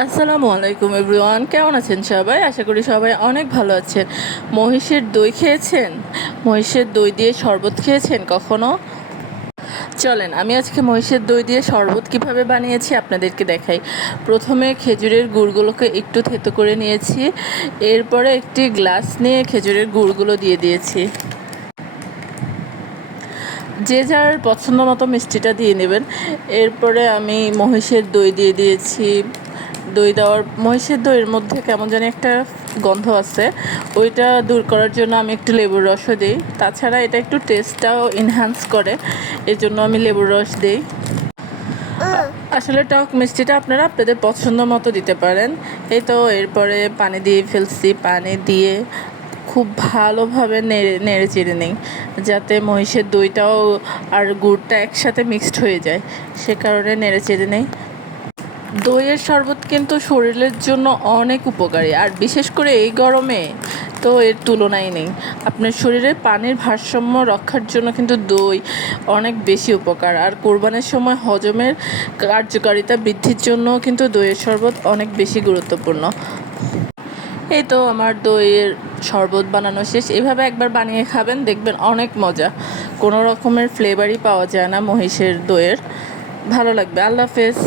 আসসালামু আলাইকুম এভরিওয়ান, কেমন আছেন সবাই? আশা করি সবাই অনেক ভালো আছেন। মহিষের দই খেয়েছেন? মহিষের দই দিয়ে শরবত খেয়েছেন কখনো? চলেন আমি আজকে মহিষের দই দিয়ে শরবত কিভাবে বানিয়েছি আপনাদেরকে দেখাই। প্রথমে খেজুরের গুড়গুলোকে একটু থেতো করে নিয়েছি, এরপরে একটি গ্লাস নিয়ে খেজুরের গুড়গুলো দিয়ে দিয়েছি। যে যার পছন্দ মতো মিষ্টিটা দিয়ে নেবেন। এরপরে আমি মহিষের দই দিয়ে দিয়েছি। দই দেওয়ার মহিষের দইয়ের মধ্যে কেমন জানি একটা গন্ধ আছে, ওইটা দূর করার জন্য আমি একটু লেবুর রসও দিই। তাছাড়া এটা একটু টেস্টটাও এনহ্যান্স করে, এই জন্য আমি লেবুর রস দিই। আসলে টক মিষ্টিটা আপনারা আপনাদের পছন্দ মতো দিতে পারেন। এই তো এরপরে পানি দিয়ে ফেলছি, পানি দিয়ে খুব ভালোভাবে নেড়ে নেড়ে চেড়ে নিই, যাতে মহিষের দইটাও আর গুড়টা একসাথে মিক্সড হয়ে যায়, সে কারণে নেড়ে চেড়ে নেই। দইয়ের শরবত কিন্তু শরীরের জন্য অনেক উপকারী, আর বিশেষ করে এই গরমে তো এর তুলনাই নেই। আপনার শরীরে পানির ভারসাম্য রক্ষার জন্য কিন্তু দই অনেক বেশি উপকার, আর কোরবানির সময় হজমের কার্যকারিতা বৃদ্ধির জন্য কিন্তু দইয়ের শরবত অনেক বেশি গুরুত্বপূর্ণ। এই তো আমার দইয়ের শরবত বানানো শেষ। এভাবে একবার বানিয়ে খাবেন, দেখবেন অনেক মজা। কোনো রকমের ফ্লেভারই পাওয়া যায় না মহিষের দইয়ের। ভালো লাগবে। আল্লাহ হাফেজ।